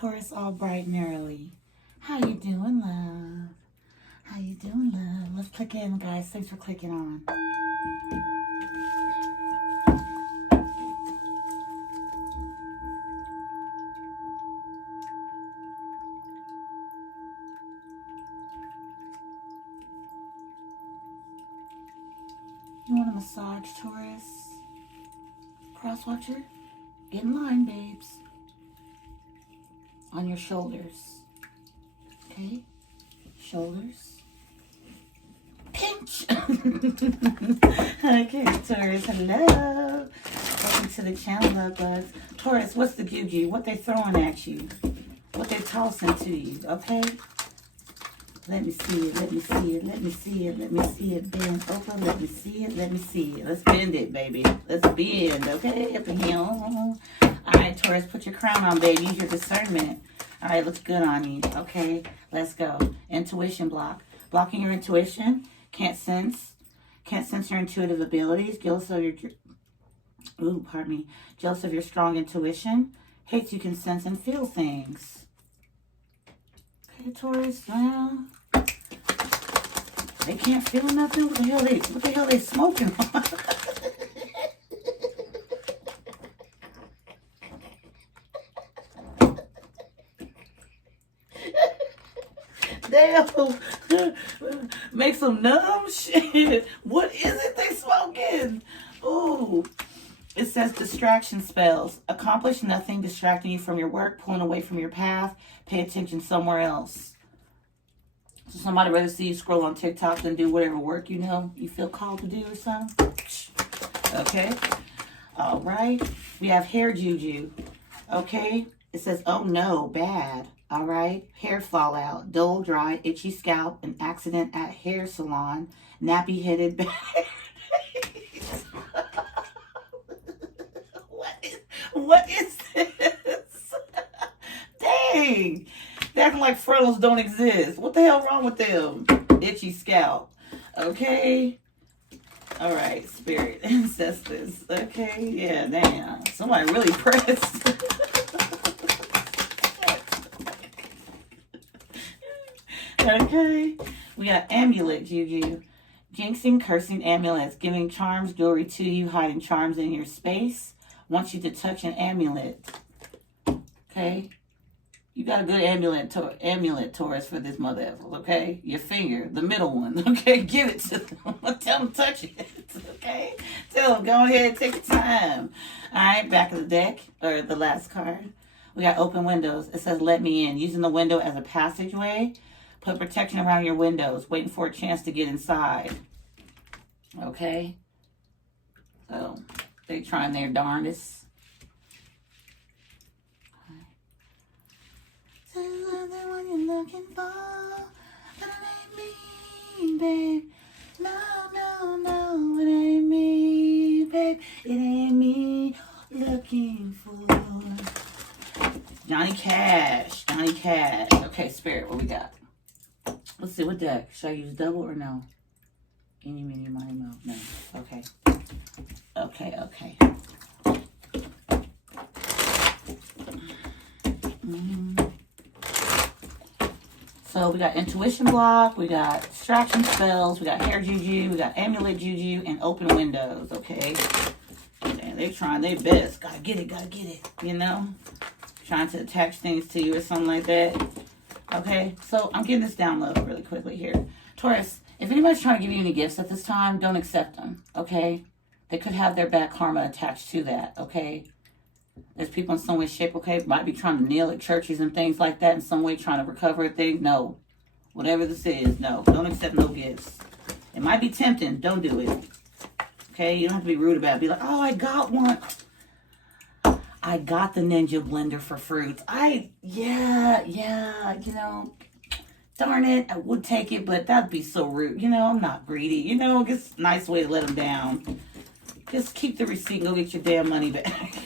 Taurus, all bright and early. How you doing, love? How you doing, love? Let's click in, guys. Thanks for clicking on. You want a massage, Taurus? Crosswatcher? Get in line, babes. On your shoulders. Okay? Shoulders. Pinch! Okay, Taurus, hello. Welcome to the channel, love bugs. Taurus, what's the juju? What they throwing at you? What they tossing to you, okay? Let me see it, let me see it, let me see it, let me see it. Bend over, let me see it, let me see it. Let's bend it, baby. Let's bend, okay? Up and here. All right, Taurus, put your crown on, baby. Use your discernment. All right, looks good on you. Okay, let's go. Intuition block. Blocking your intuition. Can't sense your intuitive abilities. Jealous of your, jealous of your strong intuition. Hates you can sense and feel things. Okay, Taurus, well, they can't feel nothing. What the hell they smoking on? Damn, make some numb shit. What is it they smoking? Ooh, it says distraction spells. Accomplish nothing, distracting you from your work, pulling away from your path. Pay attention somewhere else. So somebody rather see you scroll on TikTok than do whatever work you know you feel called to do or something. Okay. All right. We have hair juju. Okay. It says, oh no, bad. All right. Hair fallout, dull, dry, itchy scalp, an accident at hair salon, nappy headed bad. What is this? Dang. They're acting like frontals don't exist. What the hell wrong with them? Itchy scalp. Okay. All right. Spirit. Ancestors. Okay. Yeah, damn. Somebody really pressed. Okay. We got amulet juju. Jinxing, cursing amulets. Giving charms, jewelry to you. Hiding charms in your space. Wants you to touch an amulet. Okay. You got a good amulet, Taurus, for this mother effer, okay? Your finger, the middle one, okay? Give it to them. Tell them to touch it, okay? Tell them, go ahead, take your time. All right, back of the deck, or the last card. We got open windows. It says, let me in. Using the window as a passageway. Put protection around your windows, waiting for a chance to get inside. Okay? So, they trying their darndest. The one you're looking for, but it ain't me, babe. No, it ain't me, babe. It ain't me looking for. Johnny Cash. Okay, Spirit, what we got? Let's see, what deck? Should I use double or no? Any, mini, money, mo. No. Okay. So we got intuition block, we got distraction spells, we got hair juju, we got amulet juju, and open windows, okay? And they're trying their best. Gotta get it, you know? Trying to attach things to you or something like that. Okay, so I'm getting this download really quickly here. Taurus, if anybody's trying to give you any gifts at this time, don't accept them, okay? They could have their bad karma attached to that, okay? There's people in some way, shape, okay, might be trying to kneel at churches and things like that in some way, trying to recover a thing. No. Whatever this is, no. Don't accept no gifts. It might be tempting. Don't do it. Okay? You don't have to be rude about it. Be like, oh, I got one. I got the Ninja Blender for fruits. Yeah, you know, darn it, I would take it, but that'd be so rude. You know, I'm not greedy. You know, it's a nice way to let them down. Just keep the receipt and go get your damn money back.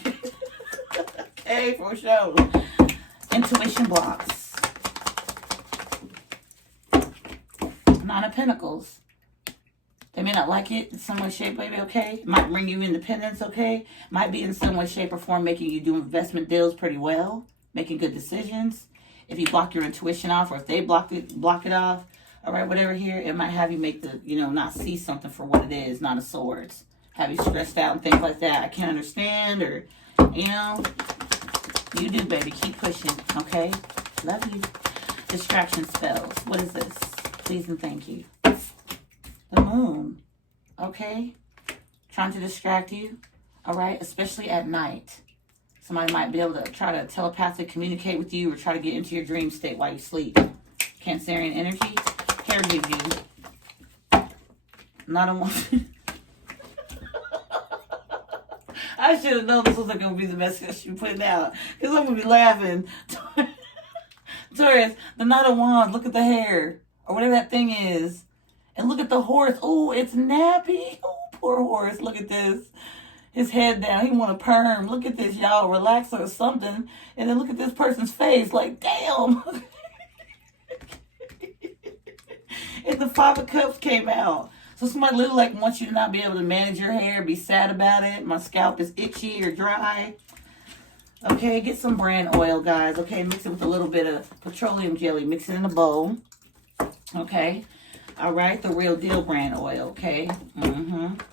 Okay, for sure. Intuition blocks. Nine of Pentacles. They may not like it in some way, shape, maybe, okay? Might bring you independence, okay? Might be in some way, shape, or form making you do investment deals pretty well, making good decisions. If you block your intuition off, or if they block it off, all right, whatever here, it might have you make the, not see something for what it is, Nine of Swords. Have you stressed out and things like that. I can't understand, or, you do, baby. Keep pushing, okay? Love you. Distraction spells. What is this? Please and thank you. The moon, okay? Trying to distract you, all right? Especially at night. Somebody might be able to try to telepathically communicate with you or try to get into your dream state while you sleep. Cancerian energy. Hair juju. Not a one. I should have known this was going to be the message you putting out. Because I'm going to be laughing. Taurus, the Knight of Wands. Look at the hair. Or whatever that thing is. And look at the horse. Oh, it's nappy. Oh, poor horse. Look at this. His head down. He want a perm. Look at this, y'all. Relax or something. And then look at this person's face. Like, damn. And the Five of Cups came out. So somebody literally wants you to not be able to manage your hair, be sad about it. My scalp is itchy or dry. Okay, get some brand oil, guys. Okay, mix it with a little bit of petroleum jelly. Mix it in a bowl. Okay. All right, the Real Deal brand oil, okay?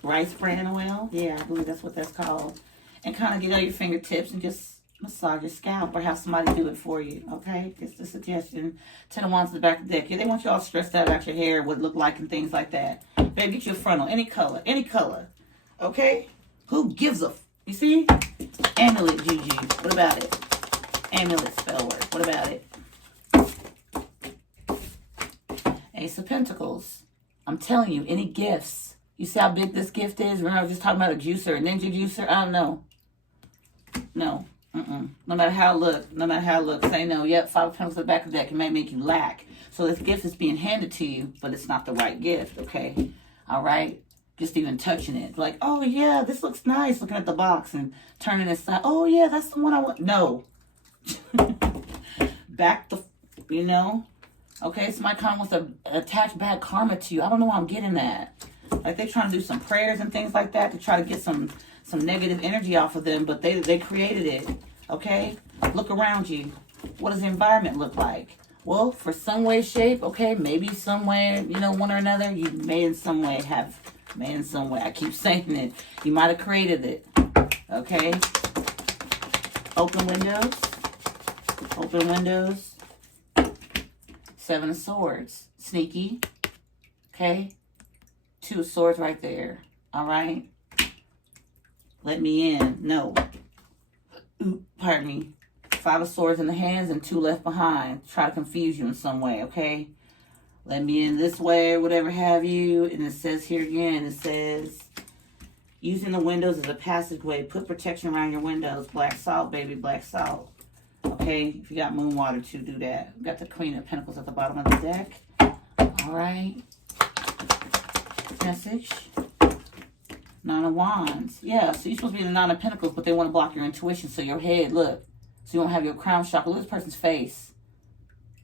Rice brand oil. Yeah, I believe that's what that's called. And kind of get on your fingertips and just massage your scalp or have somebody do it for you, okay? It's the suggestion. 10 of Wands in the back of the deck. Yeah, they want you all stressed out about your hair, what it look like and things like that. Baby, get your frontal. Any color, okay? Who gives a... You see? Amulet juju. What about it? Amulet spell word. What about it? Ace of Pentacles. I'm telling you, any gifts. You see how big this gift is? Remember I was just talking about a juicer, a ninja juicer? I don't know. No. No matter how it looks, say no. Yep, Five of Pentacles at the back of the deck. It may make you lack. So this gift is being handed to you, but it's not the right gift, okay? All right? Just even touching it. Like, oh, yeah, this looks nice. Looking at the box and turning it aside. Oh, yeah, that's the one I want. No. Back the, Okay, somebody kind of wants to attach bad karma to you. I don't know why I'm getting that. Like they're trying to do some prayers and things like that to try to get some negative energy off of them, but they created it. Okay? Look around you. What does the environment look like? Well, for some way, shape, okay, maybe some way, one or another, you may in some way. I keep saying it. You might have created it. Okay? Open windows. Seven of Swords. Sneaky. Okay? Two of Swords right there. All right? Let me in. No. Pardon me. Five of Swords in the hands and two left behind. Try to confuse you in some way, okay? Let me in this way or whatever have you. And it says here again, it says, using the windows as a passageway. Put protection around your windows. Black salt, baby. Black salt. Okay? If you got moon water too, do that. We got the Queen of Pentacles at the bottom of the deck. All right. Message. Nine of Wands. Yeah, so you're supposed to be the Nine of Pentacles, but they want to block your intuition. So your head, look. So you won't have your crown chakra. Look at this person's face.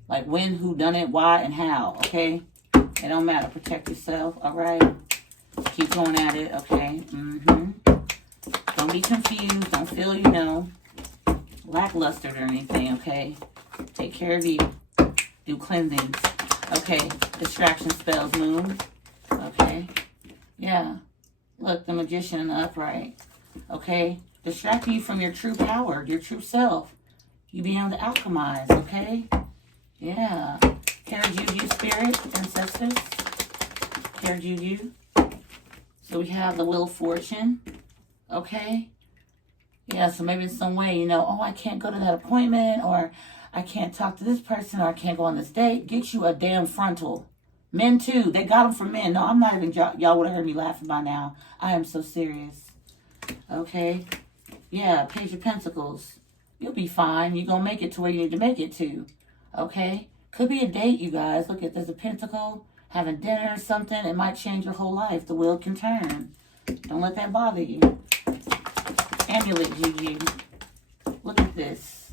Like when, who done it, why, and how. Okay? It don't matter. Protect yourself. All right? Keep going at it. Okay? Don't be confused. Don't feel, lackluster or anything. Okay? Take care of you. Do cleansings. Okay? Distraction spells. Moon. Okay? Yeah. Look, the Magician in the upright. Okay? Distracting you from your true power, your true self. You being able to alchemize, okay? Yeah. Kara Juju spirit, ancestors. Kara Juju. So we have the Wheel of Fortune. Okay? Yeah, so maybe in some way, oh, I can't go to that appointment, or I can't talk to this person, or I can't go on this date. Get you a damn frontal. Men too. They got them for men. No, I'm not even, y'all would have heard me laughing by now. I am so serious. Okay? Yeah, Page of Pentacles. You'll be fine. You're going to make it to where you need to make it to. Okay? Could be a date, you guys. Look, there's a pentacle. Having dinner or something. It might change your whole life. The wheel can turn. Don't let that bother you. Amulet juju. Look at this.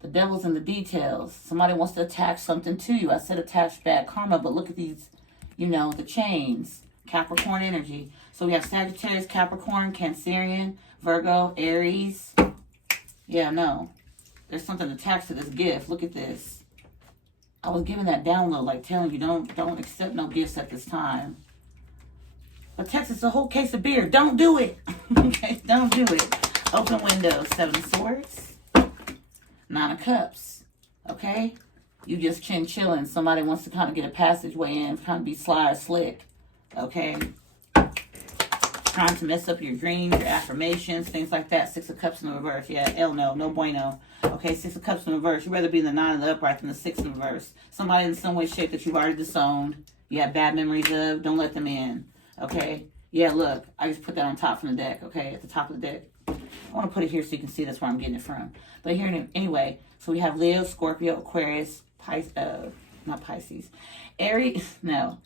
The devil's in the details. Somebody wants to attach something to you. I said attach bad karma, but look at these, the chains. Capricorn energy. So we have Sagittarius, Capricorn, Cancerian, Virgo, Aries. Yeah, no. There's something attached to this gift. Look at this. I was giving that download, like telling you, don't accept no gifts at this time. But Texas, a whole case of beer. Don't do it. Okay, don't do it. Open window. 7 of Swords. 9 of Cups. Okay? You just chilling. Somebody wants to kind of get a passageway in, kind of be sly or slick. Okay? Trying to mess up your dreams, your affirmations, things like that. 6 of Cups in the reverse. Yeah, hell no. No bueno. Okay, 6 of Cups in the reverse. You'd rather be in the 9 of the upright than the 6 in the reverse. Somebody in some way, shape that you've already disowned. You have bad memories of. Don't let them in. Okay? Yeah, look. I just put that on top from the deck. Okay? At the top of the deck. I want to put it here so you can see that's where I'm getting it from. But here, anyway. So we have Leo, Scorpio, Aquarius, not Pisces. Aries, no.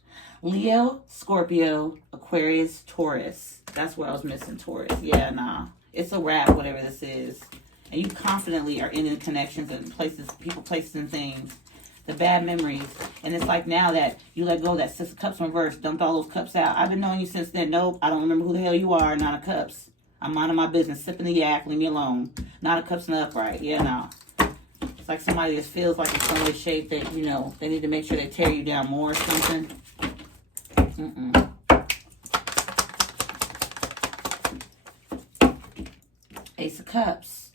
Leo, Scorpio, Aquarius, Taurus. That's where I was missing, Taurus. Yeah, nah. It's a wrap, whatever this is. And you confidently are in the connections and places, people, places, and things. The bad memories. And it's like now that you let go of that 6 of Cups in reverse, dumped all those cups out. I've been knowing you since then. Nope, I don't remember who the hell you are. 9 of Cups. I'm minding my business, sipping the yak, leave me alone. 9 of Cups in the upright. Yeah, nah. It's like somebody just feels like in some way, shape that, you know, they need to make sure they tear you down more or something. Ace of Cups.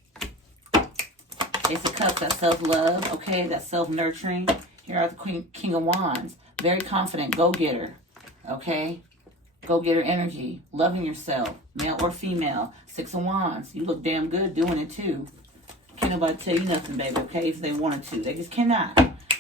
Ace of Cups, that self-love, okay, that self-nurturing. Here are the King of Wands. Very confident, go-getter, okay? Go-getter energy, loving yourself, male or female. 6 of Wands. You look damn good doing it, too. Can't nobody tell you nothing, baby, okay, if they wanted to. They just cannot.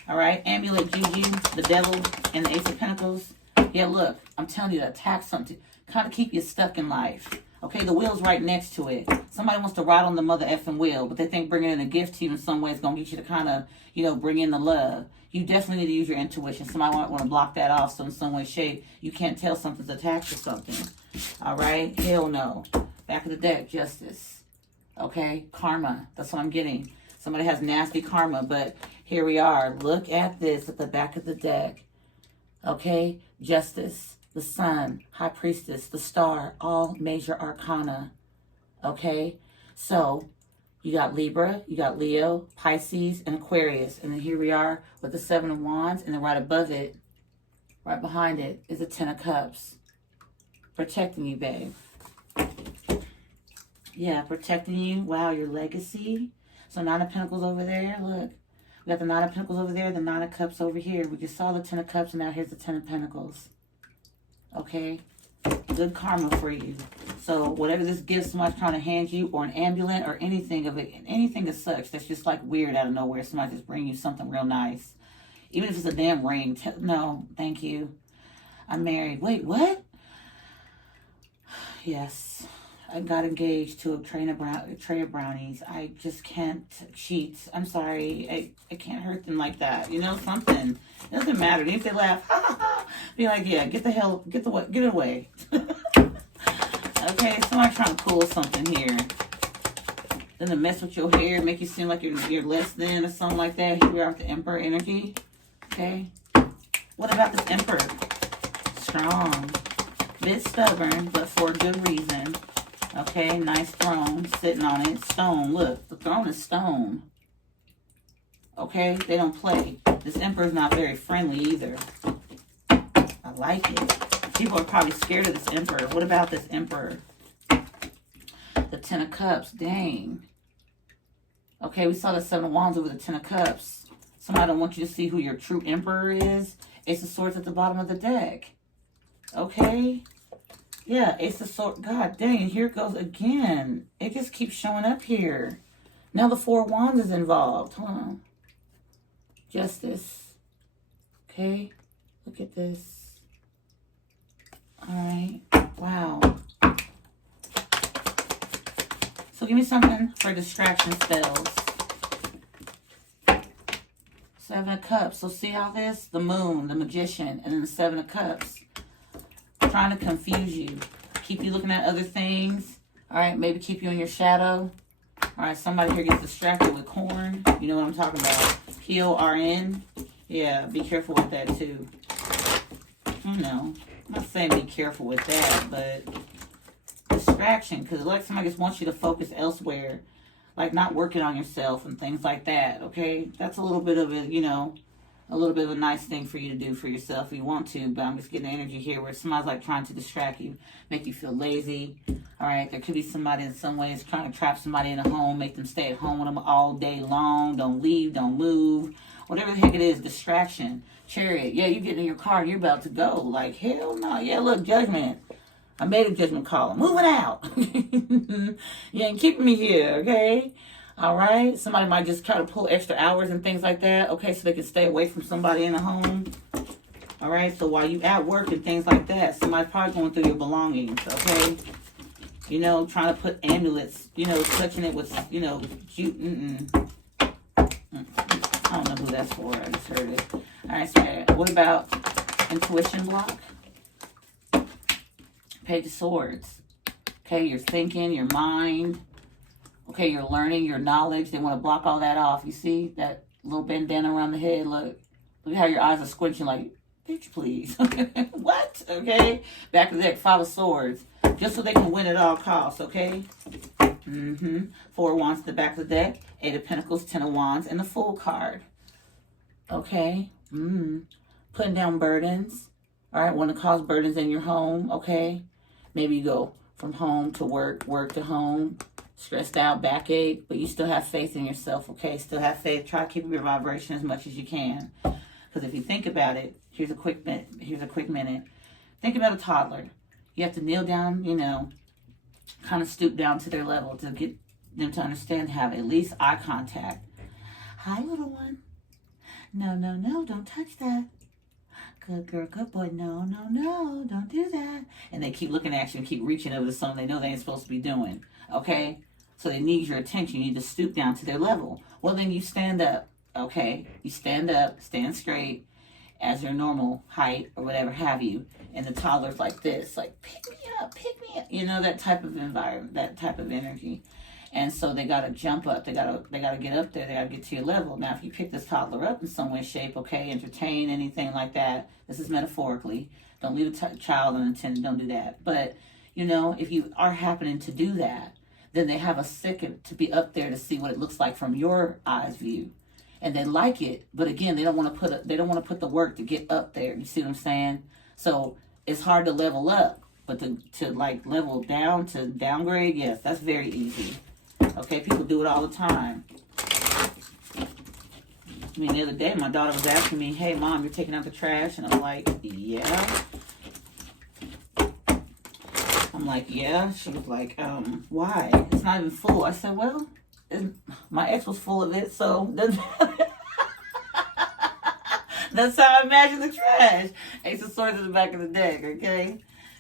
All right? Amulet, Juju, the Devil, and the Ace of Pentacles. Yeah, look, I'm telling you to attack something. Kind of keep you stuck in life. Okay, the wheel's right next to it. Somebody wants to ride on the mother effing wheel, but they think bringing in a gift to you in some way is going to get you to kind of, you know, bring in the love. You definitely need to use your intuition. Somebody might want to block that off, so in some way, shape, you can't tell something's attached to something. All right? Hell no. Back of the deck, Justice. Okay? Karma. That's what I'm getting. Somebody has nasty karma, but here we are. Look at this at the back of the deck. Okay? Justice. The Sun, High Priestess, the Star, all major arcana. Okay? So, you got Libra, you got Leo, Pisces, and Aquarius. And then here we are with the 7 of Wands, and then right above it, right behind it, is the 10 of Cups. Protecting you, babe. Yeah, protecting you. Wow, your legacy. So 9 of Pentacles over there. Look. We got the 9 of Pentacles over there, the 9 of Cups over here. We just saw the 10 of Cups, and now here's the 10 of Pentacles. Okay? Good karma for you. So whatever this gift somebody's trying to hand you, or an amulet, or anything of it, anything as such that's just like weird out of nowhere, somebody just bring you something real nice. Even if it's a damn ring. No, thank you. I'm married. Wait, what? Yes. I got engaged to a tray of brownies. I just can't cheat. I'm sorry. I can't hurt them like that. You know, something. It doesn't matter. Even if they laugh, ha ha ha, be like, yeah, get it away. Okay, somebody trying to pull something here. Then to mess with your hair, make you seem like you're less than or something like that. Here we are with the Emperor energy. Okay. What about this Emperor? Strong. Bit stubborn, but for a good reason. Okay, nice throne, sitting on it. Stone, look, the throne is stone. Okay, they don't play. This Emperor's not very friendly either. I like it. People are probably scared of this Emperor. What about this Emperor? The 10 of Cups, dang. Okay, we saw the 7 of Wands over the 10 of Cups. Somebody don't want you to see who your true Emperor is. Ace of Swords at the bottom of the deck. Okay. Yeah, Ace of Swords. God dang, here it goes again. It just keeps showing up here. Now the 4 of Wands is involved. Hold on. Justice. Okay. Look at this. Alright. Wow. So give me something for distraction spells. 7 of Cups. So see how this? The Moon, the Magician, and then the 7 of Cups. Trying to confuse you. Keep you looking at other things. Alright, maybe keep you in your shadow. Alright, somebody here gets distracted with corn. You know what I'm talking about. P-O-R-N. Yeah, be careful with that too. No, I'm not saying be careful with that, but distraction. Because like somebody just wants you to focus elsewhere. like not working on yourself and things like that, okay? That's a little bit of a, you know, a little bit of a nice thing for you to do for yourself if you want to, but I'm just getting the energy here where somebody's like trying to distract you, make you feel lazy, all right? There could be somebody in some ways trying to trap somebody in a home, make them stay at home with them all day long, don't leave, don't move, whatever the heck it is, distraction. Chariot, yeah, you get in your car, you're about to go, like, hell no, yeah, look, judgment. I made a judgment call, I'm moving out. You ain't keeping me here, okay? All right, somebody might just try to pull extra hours and things like that, okay, so they can stay away from somebody in the home. All right, so while you at work and things like that, somebody's probably going through your belongings, okay? You know, trying to put amulets, you know, touching it with, you know, I don't know who that's for, I just heard it. All right, so what about intuition block? Page of Swords. Okay, your thinking, your mind. Okay, your learning, your knowledge. They want to block all that off. You see that little bandana around the head? Look how your eyes are squinching like, bitch, please. What? Okay. Back of the deck, Five of Swords. Just so they can win at all costs, okay? Four of Wands at the back of the deck. Eight of Pentacles, Ten of Wands, and the Fool card. Okay. Putting down burdens. All right, want to cause burdens in your home, okay? Maybe you go from home to work, work to home, stressed out, backache, but you still have faith in yourself, okay? Still have faith. Try to keep your vibration as much as you can. Because if you think about it, here's a quick minute. Think about a toddler. You have to kneel down, you know, kind of stoop down to their level to get them to understand, have at least eye contact. Hi, little one. No, no, no, don't touch that. Good girl, good boy. No, no, no, don't do that. And they keep looking at you and keep reaching over to something they know they ain't supposed to be doing. Okay? So they need your attention. You need to stoop down to their level. Well, then you stand up. Okay? You stand up, stand straight as your normal height or whatever have you. And the toddler's like this, like, pick me up, pick me up. You know, that type of environment, that type of energy. And so they got to jump up. They got to get up there. They got to get to your level. Now, if you pick this toddler up in some way, shape, okay, entertain, anything like that, this is metaphorically. Don't leave a child unattended. Don't do that. But, you know, if you are happening to do that, then they have a second to be up there to see what it looks like from your eyes view. And they like it, but again, they don't want to put the work to get up there. You see what I'm saying? So it's hard to level up, but to like level down, to downgrade, yes, that's very easy. Okay, people do it all the time. I mean, the other day, my daughter was asking me, hey, Mom, you're taking out the trash? And I'm like, yeah. She was like, why? It's not even full. I said, well, my ex was full of it, so that's how I imagine the trash. Ace of Swords in the back of the deck, okay?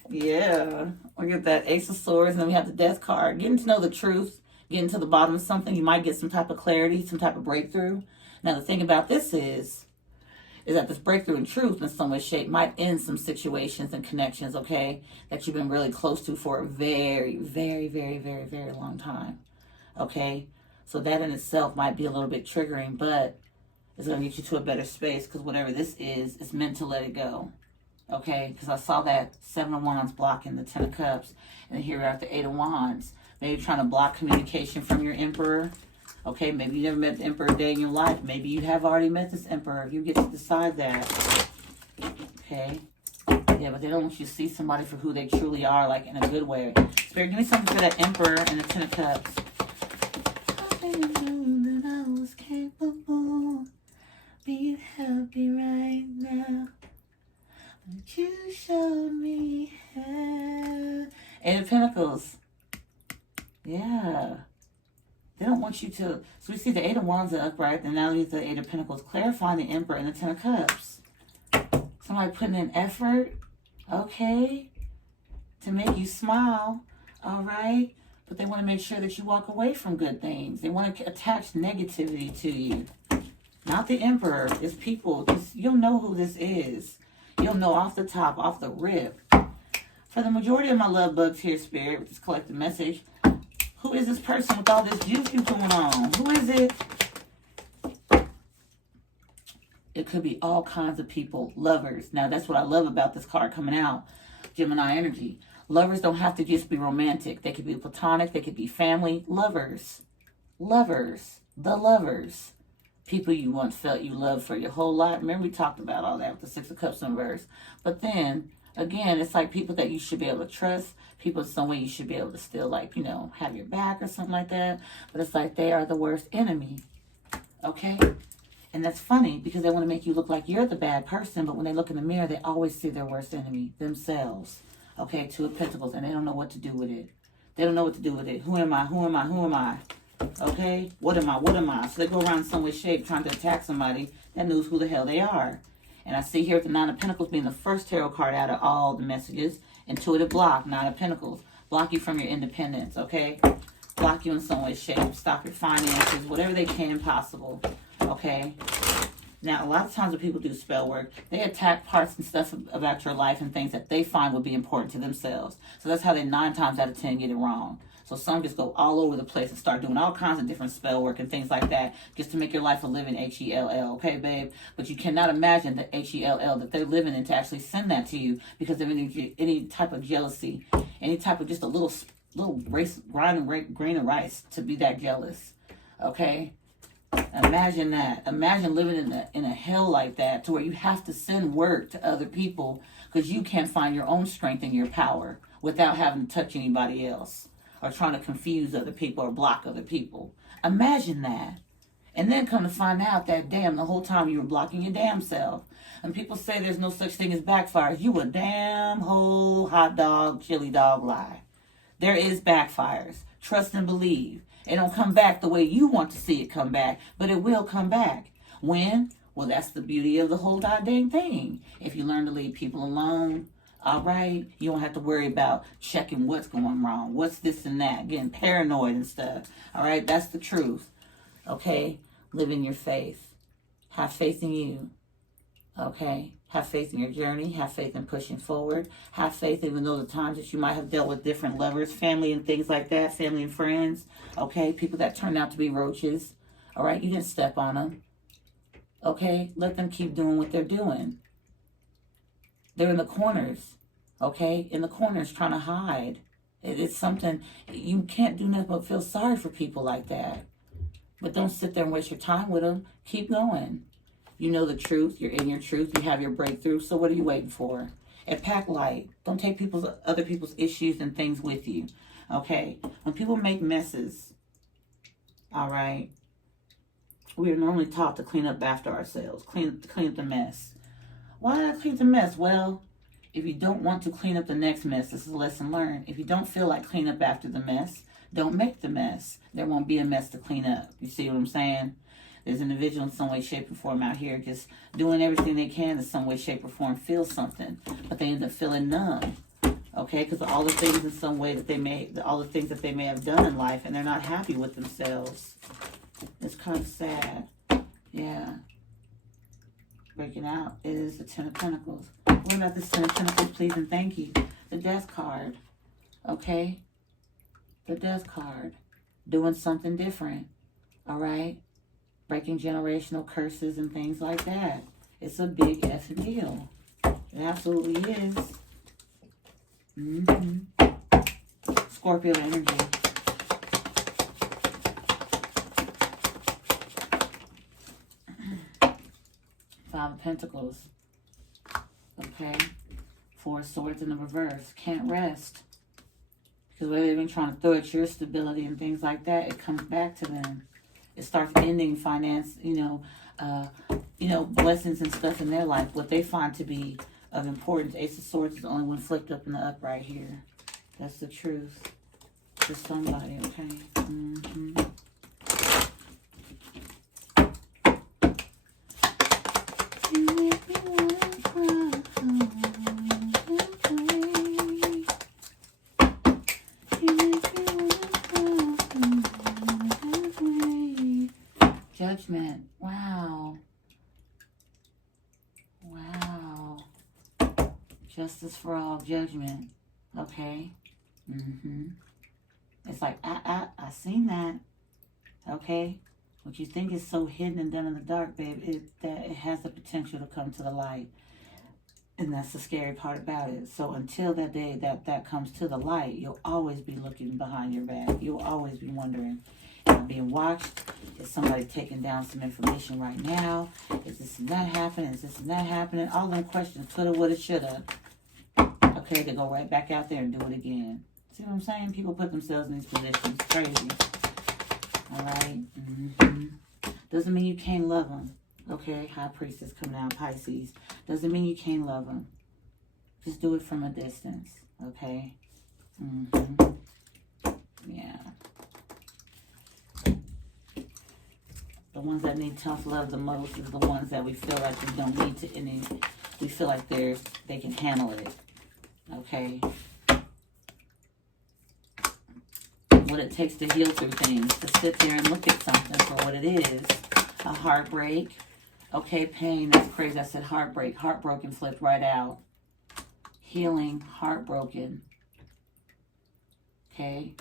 Yeah. We get that Ace of Swords, and then we have the Death card. Getting to know the truth, getting to the bottom of something, you might get some type of clarity, some type of breakthrough. Now, the thing about this is that this breakthrough in truth in some way, shape, might end some situations and connections, okay, that you've been really close to for a very, very, very, very, very long time, okay? So that in itself might be a little bit triggering, but it's going to get you to a better space because whatever this is, it's meant to let it go, okay? Because I saw that Seven of Wands blocking the Ten of Cups, and here we're at the Eight of Wands. Maybe trying to block communication from your Emperor. Okay, maybe you never met the Emperor a day in your life. Maybe you have already met this Emperor. You get to decide that. Okay? Yeah, but they don't want you to see somebody for who they truly are, like in a good way. Spirit, give me something for that Emperor and the Ten of Cups. I knew that I was capable being happy right now. But you showed me how. Eight of Pentacles. Yeah. They don't want you to... So we see the Eight of Wands are upright, and now we have the Eight of Pentacles. Clarifying the Emperor and the Ten of Cups. Somebody putting in effort, okay, to make you smile, all right? But they want to make sure that you walk away from good things. They want to attach negativity to you. Not the Emperor. It's people. You'll know who this is. You'll know off the top, off the rip. For the majority of my love bugs here, Spirit, just collect the message. Who is this person with all this juju going on? Who is it? It could be all kinds of people. Lovers. Now, that's what I love about this card coming out. Gemini energy. Lovers don't have to just be romantic. They could be platonic. They could be family. Lovers. Lovers, the lovers. People you once felt you loved for your whole life. Remember we talked about all that with the Six of Cups in reverse. But then, again, it's like people that you should be able to trust. People in some way you should be able to still, like, you know, have your back or something like that. But it's like they are the worst enemy. Okay? And that's funny because they want to make you look like you're the bad person. But when they look in the mirror, they always see their worst enemy, themselves. Okay? Two of Pentacles. And they don't know what to do with it. They don't know what to do with it. Who am I? Who am I? Who am I? Okay? What am I? What am I? So they go around in some way, shape, trying to attack somebody that knows who the hell they are. And I see here with the Nine of Pentacles being the first tarot card out of all the messages. Intuitive block, Nine of Pentacles. Block you from your independence, okay? Block you in some way, shape. Stop your finances, whatever they can possible, okay? Now, a lot of times when people do spell work, they attack parts and stuff about your life and things that they find would be important to themselves. So that's how they 9 times out of 10 get it wrong. So some just go all over the place and start doing all kinds of different spell work and things like that just to make your life a living Hell, okay, babe? But you cannot imagine the Hell that they're living in to actually send that to you because of any type of jealousy, any type of just a little grain of rice to be that jealous, okay? Imagine that. Imagine living in a hell like that to where you have to send work to other people because you can't find your own strength and your power without having to touch anybody else or trying to confuse other people or block other people. Imagine that. And then come to find out that, damn, the whole time you were blocking your damn self. And people say there's no such thing as backfires. You a damn whole hot dog, chili dog lie. There is backfires. Trust and believe. It don't come back the way you want to see it come back, but it will come back. When? Well, that's the beauty of the whole goddamn thing. If you learn to leave people alone, all right, you don't have to worry about checking what's going wrong, what's this and that, getting paranoid and stuff. All right, that's the truth. Okay, live in your faith. Have faith in you. Okay, have faith in your journey. Have faith in pushing forward. Have faith even though the times that you might have dealt with different lovers, family and things like that, family and friends. Okay, people that turned out to be roaches. All right, you didn't step on them. Okay, let them keep doing what they're doing. They're in the corners, okay? In the corners trying to hide. It's something, you can't do nothing but feel sorry for people like that. But don't sit there and waste your time with them. Keep going. You know the truth. You're in your truth. You have your breakthrough. So what are you waiting for? And pack light. Don't take other people's issues and things with you, okay? When people make messes, all right, we are normally taught to clean up after ourselves. Clean up the mess. Why not clean the mess? Well, if you don't want to clean up the next mess, this is a lesson learned. If you don't feel like clean up after the mess, don't make the mess. There won't be a mess to clean up. You see what I'm saying? There's an individual in some way, shape, or form out here just doing everything they can in some way, shape, or form, feel something. But they end up feeling numb. Okay? Because all the things in some way that all the things that they may have done in life, and they're not happy with themselves. It's kind of sad. Yeah. Breaking out is the Ten of Pentacles. What about this Ten of Pentacles, please and thank you? The Death card. Okay? The Death card. Doing something different. All right? Breaking generational curses and things like that. It's a big effing deal. It absolutely is. Scorpio energy. Five of Pentacles. Okay. Four of Swords in the reverse. Can't rest. Because whether they've been trying to throw at your stability and things like that, it comes back to them. It starts ending finance, blessings and stuff in their life. What they find to be of importance. Ace of Swords is the only one flipped up in the upright here. That's the truth. For somebody, okay? Judgment. Wow. Wow. Justice for all, judgment. Okay. It's like, I seen that. Okay. What you think is so hidden and done in the dark, babe, it has the potential to come to the light. And that's the scary part about it. So until that day that comes to the light, you'll always be looking behind your back. You'll always be wondering. Am I being watched? Is somebody taking down some information right now? Is this and that happening? Is this and that happening? All them questions, coulda, woulda, shoulda. Okay, they go right back out there and do it again. See what I'm saying? People put themselves in these positions. Crazy. All right. Doesn't mean you can't love them. Okay, High Priestess coming out, Pisces. Doesn't mean you can't love them. Just do it from a distance. Okay. Yeah. The ones that need tough love the most is the ones that we feel like we don't need to any. We feel like they can handle it. Okay. What it takes to heal through things, to sit there and look at something for what it is. A heartbreak. Okay, pain, that's crazy. I said heartbreak. Heartbroken flipped right out. Healing, heartbroken. Okay.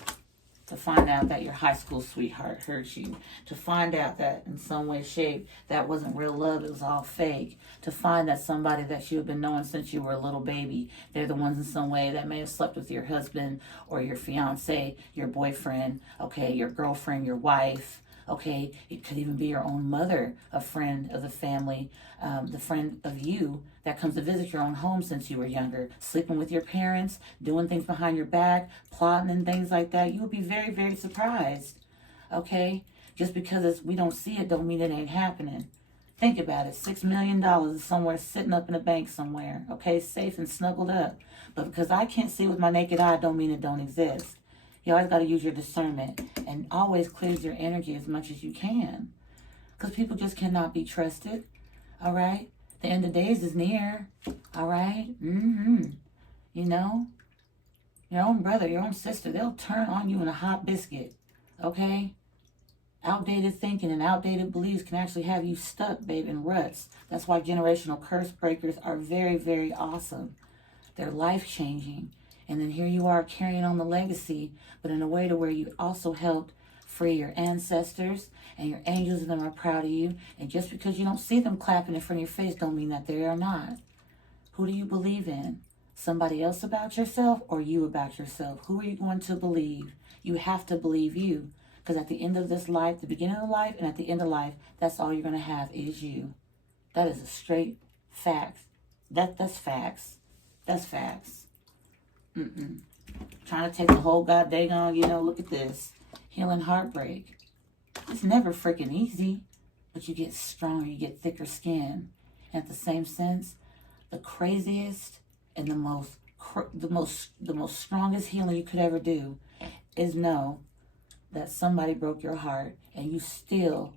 To find out that your high school sweetheart hurt you. To find out that in some way, shape, that wasn't real love. It was all fake. To find that somebody that you have been knowing since you were a little baby, they're the ones in some way that may have slept with your husband or your fiance, your boyfriend, okay, your girlfriend, your wife. Okay, it could even be your own mother, a friend of the family, the friend of you that comes to visit your own home since you were younger, sleeping with your parents, doing things behind your back, plotting and things like that. You would be very, very surprised. Okay, just because we don't see it don't mean it ain't happening. Think about it. $6 million is somewhere sitting up in a bank somewhere. Okay, safe and snuggled up. But because I can't see with my naked eye don't mean it don't exist. You always got to use your discernment and always cleanse your energy as much as you can. Because people just cannot be trusted. All right? The end of days is near. All right? You know? Your own brother, your own sister, they'll turn on you in a hot biscuit. Okay? Outdated thinking and outdated beliefs can actually have you stuck, babe, in ruts. That's why generational curse breakers are very, very awesome. They're life-changing. And then here you are carrying on the legacy, but in a way to where you also helped free your ancestors, and your angels of them are proud of you. And just because you don't see them clapping in front of your face don't mean that they are not. Who do you believe in? Somebody else about yourself or you about yourself? Who are you going to believe? You have to believe you. Because at the end of this life, the beginning of life and at the end of life, that's all you're going to have is you. That is a straight fact. That's facts. That's facts. Trying to take the whole goddamn, look at this. Healing heartbreak. It's never freaking easy, but you get stronger, you get thicker skin. And at the same sense, the craziest and the most strongest healing you could ever do is know that somebody broke your heart and you still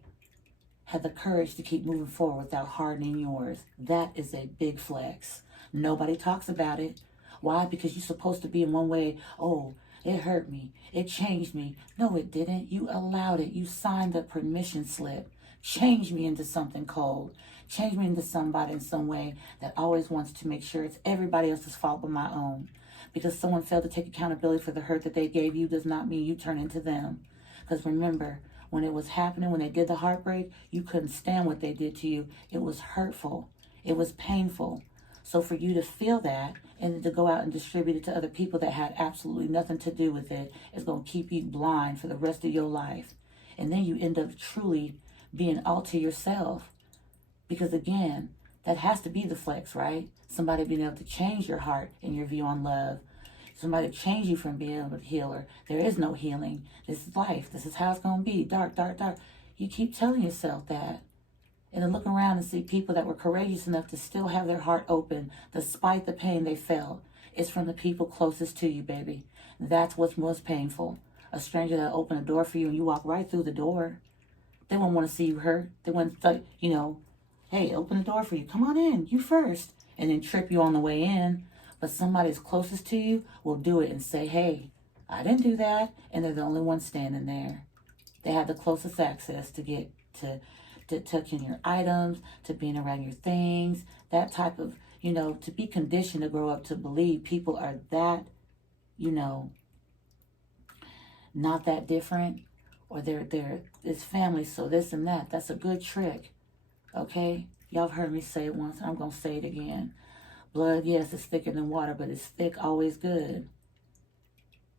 had the courage to keep moving forward without hardening yours. That is a big flex. Nobody talks about it. Why? Because you're supposed to be in one way. Oh, it hurt me. It changed me. No, it didn't. You allowed it. You signed the permission slip. Change me into something cold. Change me into somebody in some way that always wants to make sure it's everybody else's fault but my own. Because someone failed to take accountability for the hurt that they gave you does not mean you turn into them. Because remember, when it was happening, when they did the heartbreak, you couldn't stand what they did to you. It was hurtful. It was painful. So for you to feel that and to go out and distribute it to other people that had absolutely nothing to do with it is going to keep you blind for the rest of your life. And then you end up truly being all to yourself. Because again, that has to be the flex, right? Somebody being able to change your heart and your view on love. Somebody change you from being able to heal her. There is no healing. This is life. This is how it's going to be. Dark, dark, dark. You keep telling yourself that. And to look around and see people that were courageous enough to still have their heart open despite the pain they felt. It's from the people closest to you, baby. That's what's most painful. A stranger that opened a door for you and you walk right through the door. They won't want to see you hurt. They want to, hey, open the door for you. Come on in. You first. And then trip you on the way in. But somebody that's closest to you will do it and say, hey, I didn't do that. And they're the only one standing there. They have the closest access to get to touching your items, to being around your things, that type of, to be conditioned to grow up to believe people are that, not that different, or they're it's family, so this and that. That's a good trick, okay? Y'all have heard me say it once. I'm going to say it again. Blood, yes, it's thicker than water, but it's thick, always good.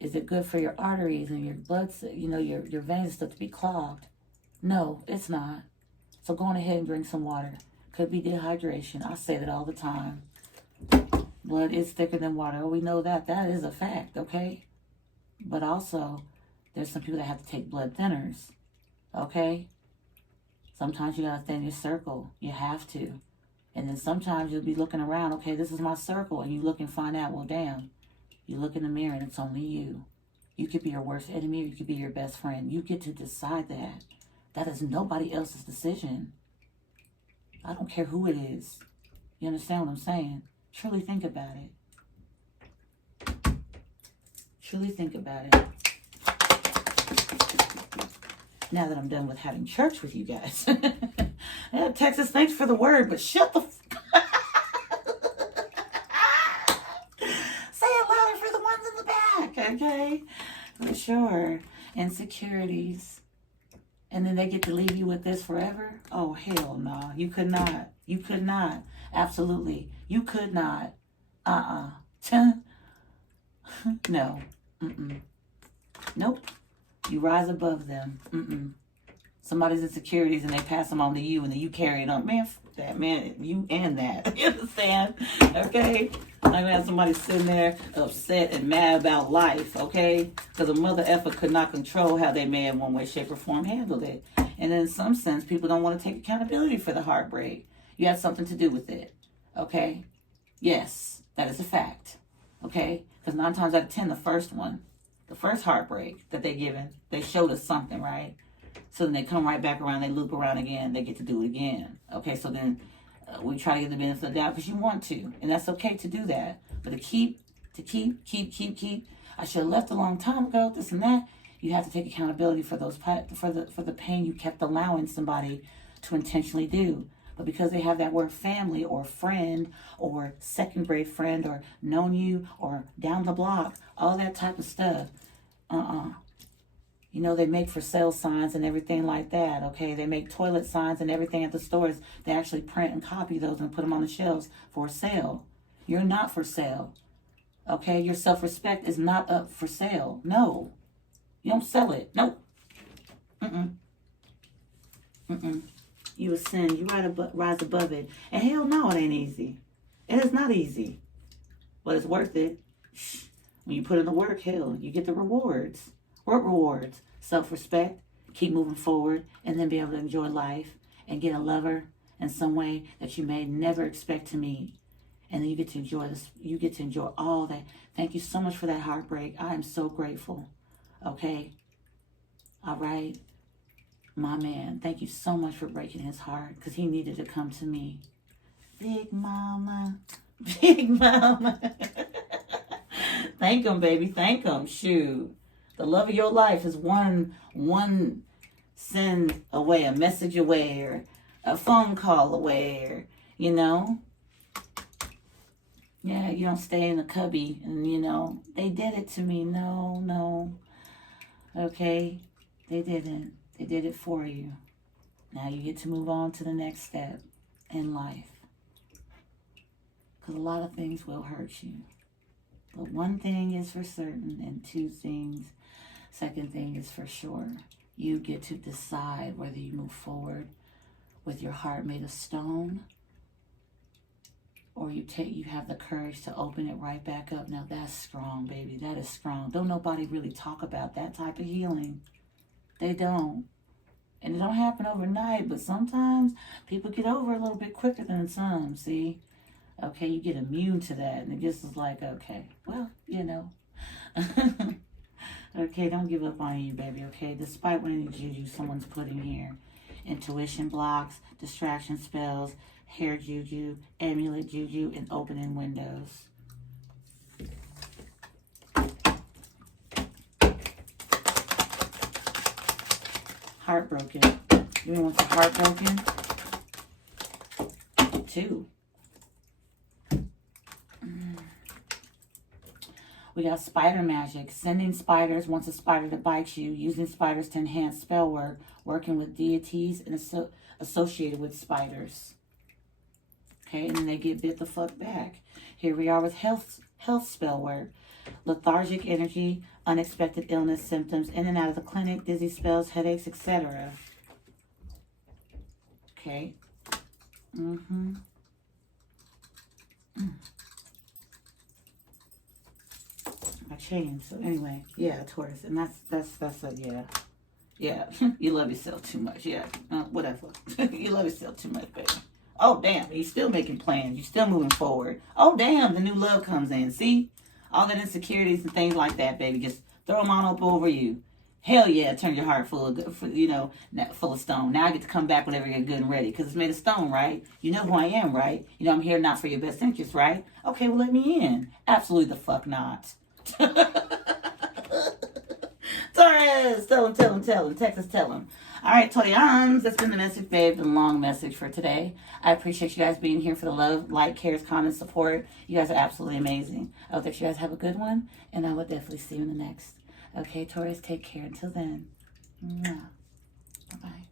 Is it good for your arteries and your blood, you know, your veins stuff to be clogged? No, it's not. So go on ahead and drink some water. Could be dehydration. I say that all the time. Blood is thicker than water. We know that. That is a fact, okay? But also, there's some people that have to take blood thinners, okay? Sometimes you gotta thin your circle. You have to. And then sometimes you'll be looking around, okay, this is my circle. And you look and find out, well, damn. You look in the mirror and it's only you. You could be your worst enemy or you could be your best friend. You get to decide that. That is nobody else's decision. I don't care who it is. You understand what I'm saying? Truly think about it. Truly think about it. Now that I'm done with having church with you guys. Yeah, Texas, thanks for the word, but shut the say it louder for the ones in the back, okay? For sure. Insecurities. And then they get to leave you with this forever? Oh, hell no. You could not. You could not. Absolutely. You could not. No. Nope. You rise above them. Somebody's insecurities and they pass them on to you and then you carry it on. Man, that man, you and that. You understand? Okay? I'm gonna have somebody sitting there upset and mad about life, okay? Because a mother effer could not control how they may in one way, shape, or form handled it. And in some sense, people don't want to take accountability for the heartbreak. You had something to do with it, okay? Yes, that is a fact, okay? Because 9 times out of 10, the first heartbreak that they given, they showed us something, right? So then they come right back around, they loop around again, they get to do it again. Okay, so then we try to get the benefit of the doubt because you want to, and that's okay to do that. But to keep, I should have left a long time ago, this and that. You have to take accountability for those for the pain you kept allowing somebody to intentionally do. But because they have that word family or friend or second grade friend or known you or down the block, all that type of stuff, You know, they make for sale signs and everything like that, okay? They make toilet signs and everything at the stores. They actually print and copy those and put them on the shelves for sale. You're not for sale, okay? Your self-respect is not up for sale. No. You don't sell it. Nope. You ascend. You rise above it. And hell no, it ain't easy. It is not easy. But it's worth it. When you put in the work, hell, you get the rewards. What rewards? Self-respect, keep moving forward, and then be able to enjoy life and get a lover in some way that you may never expect to meet. And then you get to enjoy this. You get to enjoy all that. Thank you so much for that heartbreak. I am so grateful. Okay? All right? My man, thank you so much for breaking his heart because he needed to come to me. Big mama. Big mama. Thank him, baby. Thank him. Shoot. The love of your life is one send away, a message away, or a phone call away, or, you know. Yeah, you don't stay in a cubby and, you know, they did it to me. No. Okay? They didn't. They did it for you. Now you get to move on to the next step in life. Because a lot of things will hurt you. But one thing is for certain, and second thing is for sure. You get to decide whether you move forward with your heart made of stone, or you have the courage to open it right back up. Now that's strong, baby. That is strong. Don't nobody really talk about that type of healing. They don't. And it don't happen overnight, but sometimes people get over it a little bit quicker than some, see? Okay, you get immune to that, and it just is like, okay, well, you know. Okay, don't give up on you, baby, okay? Despite what any juju someone's putting here. Intuition blocks, distraction spells, hair juju, amulet juju, and opening windows. Heartbroken. You want the heartbroken? 2. We got spider magic. Sending spiders wants a spider to bite you. Using spiders to enhance spell work. Working with deities and associated with spiders. Okay, and then they get bit the fuck back. Here we are with health spell work. Lethargic energy, unexpected illness symptoms, in and out of the clinic, dizzy spells, headaches, etc. Okay. I changed. So anyway, yeah, Taurus, and that's a yeah. Yeah, you love yourself too much. Yeah, whatever. You love yourself too much, baby. Oh, damn, you're still making plans. You're still moving forward. Oh, damn, the new love comes in. See? All that insecurities and things like that, baby. Just throw them on up over you. Hell yeah, turn your heart full of, full of stone. Now I get to come back whenever you're good and ready. Because it's made of stone, right? You know who I am, right? You know I'm here not for your best interest, right? Okay, well, let me in. Absolutely the fuck not. Taurus, tell him. Texas, tell him. All right, Taurians, that's been the message, babe. The long message for today. I appreciate you guys being here for the love, like, cares, comments, support. You guys are absolutely amazing. I hope that you guys have a good one, and I will definitely see you in the next. Okay, Taurus, take care. Until then. Bye-bye.